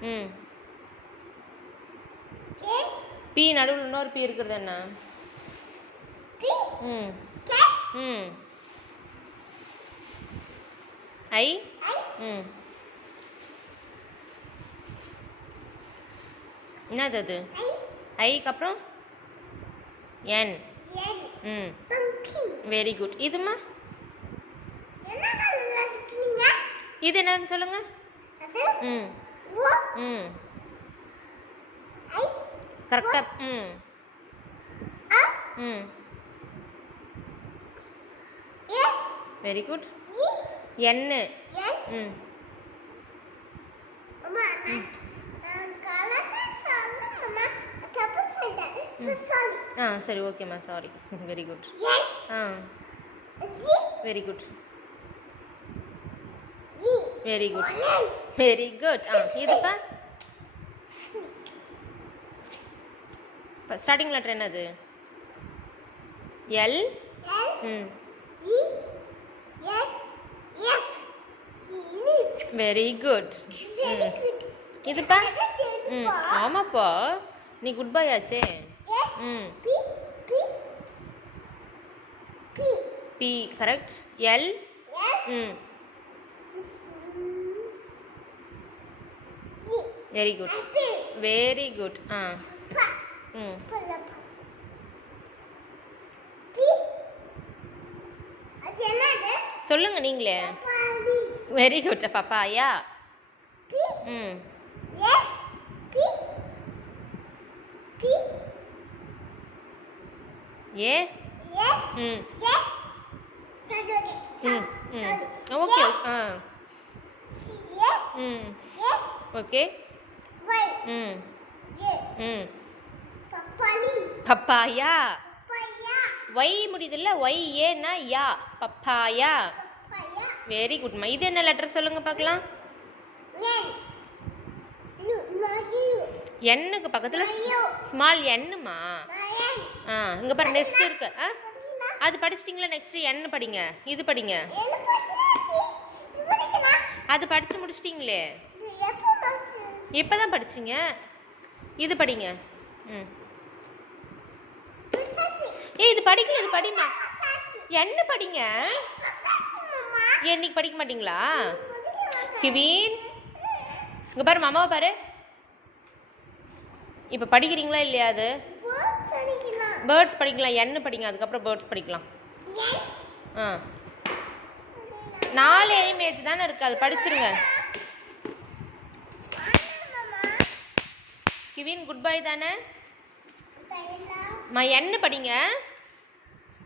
ம். பி நடுவில் இன்னொரு பி இருக்கிறது என்ன? ம். ம். ஐ. ம். என்னது அது? ஐக்கு அப்புறம் என். ம். Very good. இதுமா இது என்னன்னு சொல்லுங்க. ம். ம். கரெக்டா. ம். ம். Very good. என்னு. ம். சரி ஓகேம்மா, sorry. Very good. Very good. Very good. Very good. இதுப்பா ஸ்டார்டிங் லெட்டர் என்னது? எல். ம். Very good. இதுப்பா ம் ஆமாப்பா, நீ குட் பாய் ஆச்சே. ம். B correct. எல். ம். Very good. Very good. ம். சொல்லுங்க நீங்களே. Very good. பப்பாயா. ம். ஏ. ம். ம். ம். ஓகே. ம். ஓகே. ம். ம். பப்பாயா. ஒய் முடியுதுல்ல, ஒய் ஏன்னா யா. பப்பாயா. வெரி குட்மா. இது என்ன லெட்டர் சொல்லுங்க பார்க்கலாம். எண்ணுக்கு பக்கத்துல ஸ்மால் எண்ணுமா? இங்க பாரு நெக்ஸ்ட் இருக்கு. அது படிச்சிட்டிங்களா? நெக்ஸ்ட் எண்ணு படிங்க. இது படிங்க. அது படிச்சு முடிச்சிட்டிங்களே. இப்பதான் படிச்சிங்க. இது படிங்க. ம். இது படிக்கல. இது படிமா. என்ன படிங்க. இன்னைக்கு படிக்க மாட்டீங்களா? கிவீன் இங்க பாரு, மாமாவை பாரு. இப்போ படிக்கிறீங்களா இல்லையா? அது பேர்ட்ஸ் படிக்கலாம். என்ன படிங்க, அதுக்கப்புறம் பேர்ட்ஸ் படிக்கலாம். 4 இமேஜ் தானே இருக்கு, அது படிச்சிருங்க. கிவின் குட் பை தானே. என்ன படிங்க.